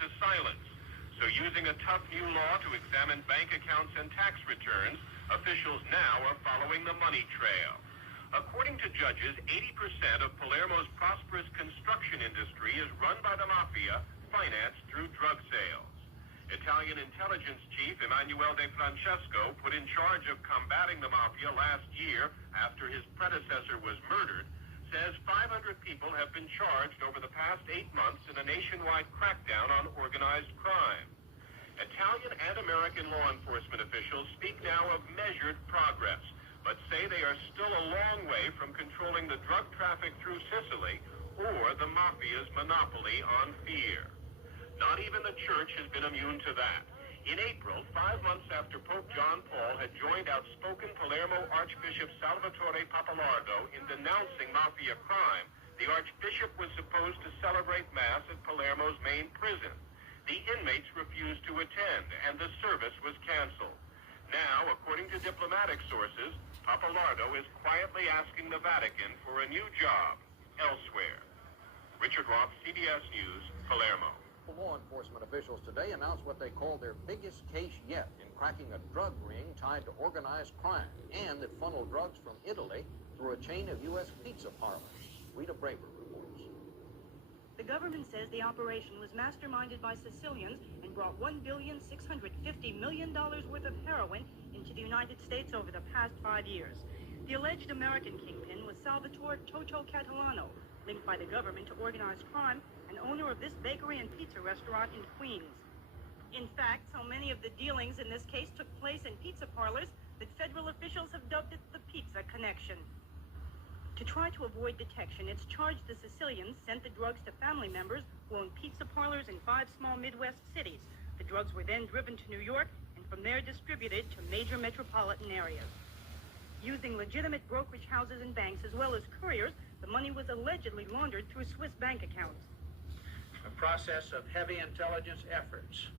to silence. So using a tough new law to examine bank accounts and tax returns, officials now are following the money trail. According to judges, 80% of Palermo's prosperous construction industry is run by the mafia, financed through drug sales. Italian intelligence chief Emanuele De Francesco, put in charge of combating the mafia last year after his predecessor was murdered, says 500 people have been charged over the past 8 months in a nationwide crackdown on organized crime. Italian and American law enforcement officials speak now of measured progress, but say they are still a long way from controlling the drug traffic through Sicily or the mafia's monopoly on fear. Not even the church has been immune to that. In April, 5 months after Pope John Paul had joined outspoken Palermo Archbishop Salvatore Pappalardo in denouncing mafia crime, the Archbishop was supposed to celebrate Mass at Palermo's main prison. The inmates refused to attend, and the service was canceled. Now, according to diplomatic sources, Pappalardo is quietly asking the Vatican for a new job elsewhere. Richard Roth, CBS News, Palermo. Law enforcement officials today announced what they call their biggest case yet in cracking a drug ring tied to organized crime and that funneled drugs from Italy through a chain of U.S. pizza parlors. Rita Braver reports. The government says the operation was masterminded by Sicilians and brought $1,650 million worth of heroin into the United States over the past 5 years. The alleged American kingpin was Salvatore Toto Catalano, linked by the government to organized crime, and owner of this bakery and pizza restaurant in Queens. In fact, so many of the dealings in this case took place in pizza parlors that federal officials have dubbed it the Pizza Connection. To try to avoid detection, it's charged the Sicilians sent the drugs to family members who own pizza parlors in 5 small Midwest cities. The drugs were then driven to New York and from there distributed to major metropolitan areas. Using legitimate brokerage houses and banks as well as couriers, the money was allegedly laundered through Swiss bank accounts. A process of heavy intelligence efforts